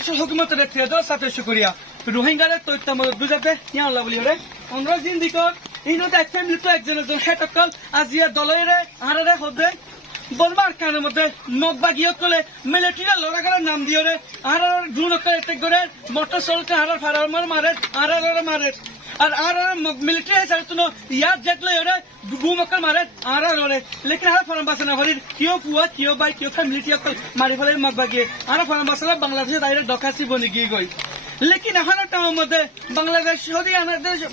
বাংলাদেশের হুকুমতের সাথে শুক্রিয়া রোহিঙ্গাদের তথ্য মদত বুঝাতে ইয়া আল্লাহ বলি রে 15 দিন দিকর ইনতে এক ফ্যামিলি তো একজন হেটকল আজিয়া দলরে আরে হদে বলবার কানের মধ্যে মগবাগিয়ত কলে মিলিটারি লড়াগড়ের নাম দিয়ে রে আর ড্রোনকে অ্যাটাক করে মোটর সাইকেল আর ফারার মারে আর মারে আর মিলিটারি হিসাবে তো ইয়াদ যেতলে ওরে গুমকল মারে আর ওরে লেকিন আর ফরাম বাসনা ভরি কিও পুয়া কিও বাই কিও মিলিটারি কল মারি ফেলে মগবাগিয়ে আর ফরাম বাসনা বাংলাদেশে দাইরে ডকাসি বনি গিয়ে গই लेकिन এখন টাইমের মধ্যে বাংলাদেশ সৌদি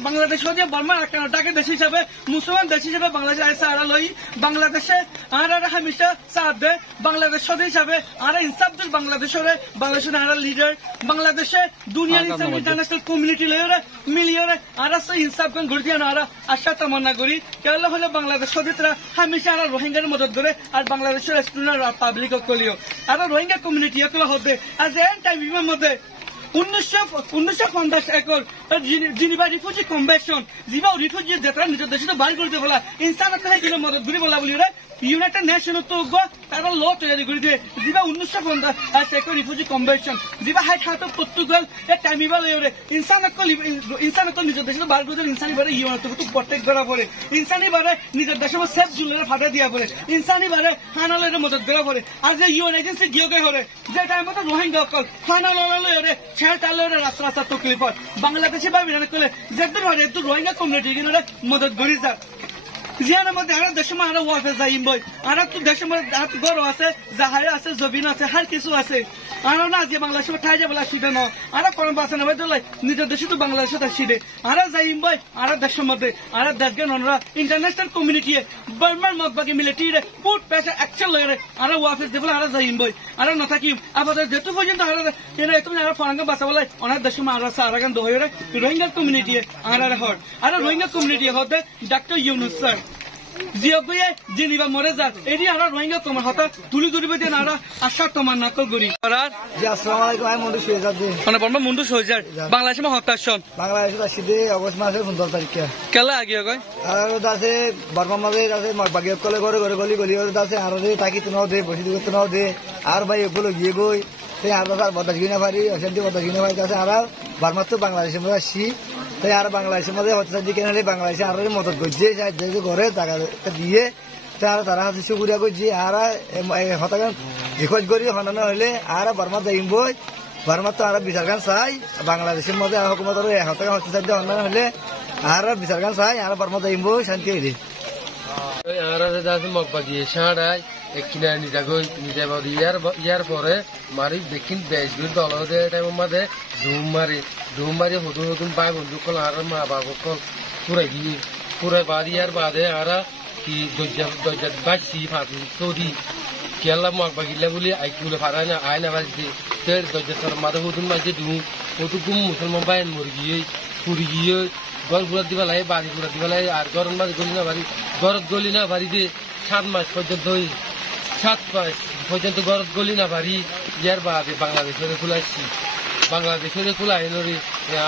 বাংলাদেশ সৌদি বর্মার ডাকে দেশ হিসাবে মুসলমান দেশ হিসাবে বাংলাদেশ আইসা আর লই বাংলাদেশে আর হামেশা সাথ দে বাংলাদেশ সৌদি হিসাবে আর ইনসাফ দিল বাংলাদেশের আর লিডার বাংলাদেশে দুনিয়া ইন্টারন্যাশনাল কমিউনিটি লয়ে মিলিয়ে আর ইনসাফ কোন ঘুরতে আর আশা তামান্না করি কেন হলে বাংলাদেশ সৌদিরা হামেশা আর রোহিঙ্গার মদত করে আর বাংলাদেশের স্টুডেন্ট আর পাবলিক কলিও আর রোহিঙ্গা কমিউনিটি একলা হবে আজ এন টাইমের মধ্যে 1950 একর জিনিভা রিফিউজি কনভেনশন জিবা রিফিউজি যেটা নিজের দেশে বাড়ি করতে বলা ইনসান একটা মদত করি বলা বলি রে ইউনাইটেড নেশন তো তারা ল তৈরি করে দিয়ে জিবা 1950 একর রিফিউজি কনভেনশন জিবা হাই খাত পর্তুগাল এ টাইমিবা লইরে ইনসান নিজের দেশে বাড়ি করতে ইনসানি বারে ইউনাইটেড তো প্রটেক্ট করা পড়ে ইনসানি বারে নিজের দেশে সেফ জুলের ফাটা দিয়া পড়ে ইনসানি বারে হানালের মদত করা পড়ে আর যে ইউএন এজেন্সি গিয়ে হরে যে টাইমে তো রোহিঙ্গা কল হানালের লইরে রাস্তা তকলিফ বাংলাদেশে বা বিরাট করলে যেদিন হয় একটু রোহিঙ্গা কমিউনিটি কিনে মদত করি যাক জিয়ানের মধ্যে আর দেশের আর ওয়াফে যাইম বই আর তো দেশের মধ্যে গরু আছে জাহারে আছে জবিন আছে হার কিছু আছে আর না যে বাংলাদেশে ঠাই যাবলা সুদে ন আর কোন বাসা নেবে দলাই নিজের দেশে তো বাংলাদেশে তার সিদে আর যাইম বই আর দেশের মধ্যে আর দেখবেন ওনারা ইন্টারন্যাশনাল কমিউনিটি বর্মার মগবাগি মিলিটারি ফুড প্রেসার অ্যাকশন লয়ে আর ওয়াফেস দেবলা আর যাইম বই আর না থাকি আপাতত যেহেতু পর্যন্ত আর তুমি আর ফরাঙ্গা বাসা বলাই অনেক দেশের আর আছে আর গান দহরে রোহিঙ্গা কমিউনিটি আর হট আর রোহিঙ্গা কমিউনিটি হতে ডক্টর ইউনুস স্যার জিওগুয়ে জিনিবা মরে যাক এডি আর রোহিঙ্গা তোমার হতা তুলি তুলিবে দেন আর আশা তোমার নাকল করি আর জি আসসালামু আলাইকুম আমি মুন্ডু সুইজার দি মানে বর্মা মুন্ডু সুইজার বাংলাদেশে মা হতা শোন বাংলাদেশে আসিদে অগস্ট মাসের 15 তারিখে কেলা আগে গয় আর দাসে বর্মা মাঝে দাসে বাগিয়ে কলে করে গলি গলি দাসে আর দে তাকি তো নাও দে বসি দিতে তো নাও দে আর ভাই এগুলো গিয়ে গই সেই আর দাস বদাস গিনা পারি অশান্তি বদাস গিনা পারি দাসে আর বর্মা তো বাংলাদেশে মধ্যে আসি তাই আর বাংলাদেশের মধ্যে হচ্ছে দিকে নাহলে বাংলাদেশে আর মদত করছে যে ঘরে টাকা দিয়ে তারা হাতে সুবিধা করছে আর হতাগান রিকোয়েস্ট করি হনানো হলে আর বর্মা যাইম বই বর্মা তো আর বিচার গান চাই বাংলাদেশের মধ্যে হুকুমত হতাগান হচ্ছে সাথে হনানো হলে আর বিচার গান চাই আর বর্মা যাইম বই শান্তি হইলে আর মগবাগি সাড়াই কিনা নিজে ইয়ার পরে মারি দেখিন বেশ দল টাইমের মধ্যে ধুম মারি হতুন পাই বন্ধু কল আর মা বাবা কল পুরাই বাদ ইয়ার বাদে আর কি দরজা বাসি ফাঁকি সৌদি কেলা মগবাগিলা বলি আইকুলে ফারা না আয় না বাজছে দরজা মাথা হতুন মাঝে হতু গুম মুসলমান বাইন মরে গিয়ে পুরি গিয়ে ঘর ঘুরা দিবা লাগে বাড়ি ঘুরা দিবা লাগে আর গরম মাছ গলি না বাড়ি গরত গলি না বাড়িতে 7 মাস পর্যন্ত 7 মাস পর্যন্ত গরত গলি না বাড়ি ইয়ার বাদে বাংলাদেশের খুলাইছি বাংলাদেশের খুলাই নরি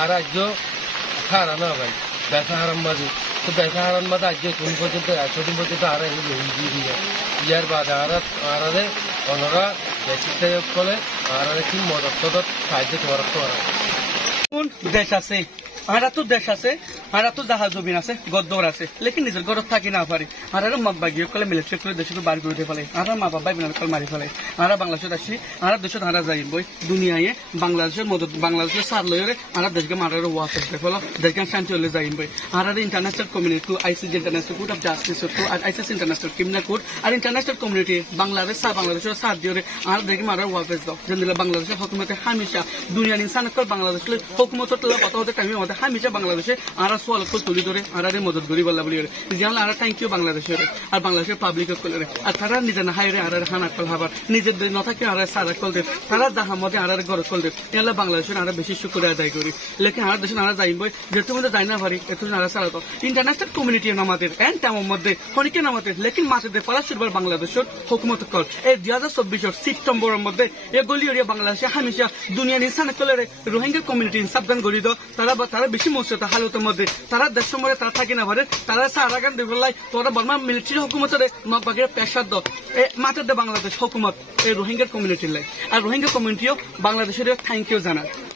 আর রাজ্য খারা না ভাই ব্যবসা হারাম মাঝে তো ব্যবসা হারাম মাঝে আজ কোন পর্যন্ত 100 দিন পর্যন্ত আর ইয়ার বাদে আর ওনারা দেশে ফলে আর কি মদত সাহায্য করা দেশ আছে আর তো দেশ আছে আর তো জাহাজ জমিন আছে গদ্দর আছে লেকিন নিজের ঘর থাকি না পারে আর মগবাগি কলে মিলিটারি করে দেশে তো বাড়ি করে ফেলে আর মা বাবা বিনা কল মারি ফেলে আর বাংলাদেশে আসি আর দেশে হারা যাই বই দুনিয়ায় বাংলাদেশের মদত বাংলাদেশের সার লয়ে আর দেশকে মারার ওয়াশ করতে ফেলো দেশকে শান্তি হলে যাই বই আর international community ICJ international court of justice আর আইসিসি ইন্টারন্যাশনাল ক্রিমিনাল কোর্ট আর ইন্টারন্যাশনাল কমিউনিটি বাংলাদেশের সার দিয়ে আর দেখে মারার ওয়াফেস দাও যেন বাংলাদেশের হকুমতে হামেশা দুনিয়ার ইনসান বাংলাদেশের হকুমত কথা হতে টাইমে আমাদের হামেশা বাংলাদেশে আর সোয়াল তুলি ধরে আর মদত করি বল্লা বলি যেমন আর থ্যাংক ইউ বাংলাদেশের আর বাংলাদেশের পাবলিক করে আর তারা নিজের না হাইরে আর হানা কল হাবার নিজের না থাকে আর সারা কল দেব তারা যাহা মধ্যে আর গরজ কল দেব এলা বাংলাদেশের আর বেশি শুক্রিয়া আদায় করি লেকিন আর দেশে আর যাইম বই যেহেতু মধ্যে যাই না পারি এত আর সারা তো ইন্টারন্যাশনাল কমিউনিটি আমাদের এন্ড টাইমের মধ্যে অনেকে আমাদের লেকিন মাসে পড়া শুরুবার বাংলাদেশের হুকুমত কল এই 2024 সেপ্টেম্বরের মধ্যে এগুলি বাংলাদেশে হামেশা দুনিয়ার ইনসান কলের রোহিঙ্গা কমিউনিটি সাবধান করি দাও তারা বেশি মসজিদ হালতের মধ্যে তারা দেশ সম্বরে তারা থাকি না পারে তারা সারাগান দেবলাই তোরা বর্মা মিলিটারি হুকুমতের মগবাগির পেশার দ মাথার দে বাংলাদেশ হুকুমত এই রোহিঙ্গার কমিউনিটির লাই আর রোহিঙ্গা কমিউনিটিও বাংলাদেশের থ্যাংক ইউ জানায়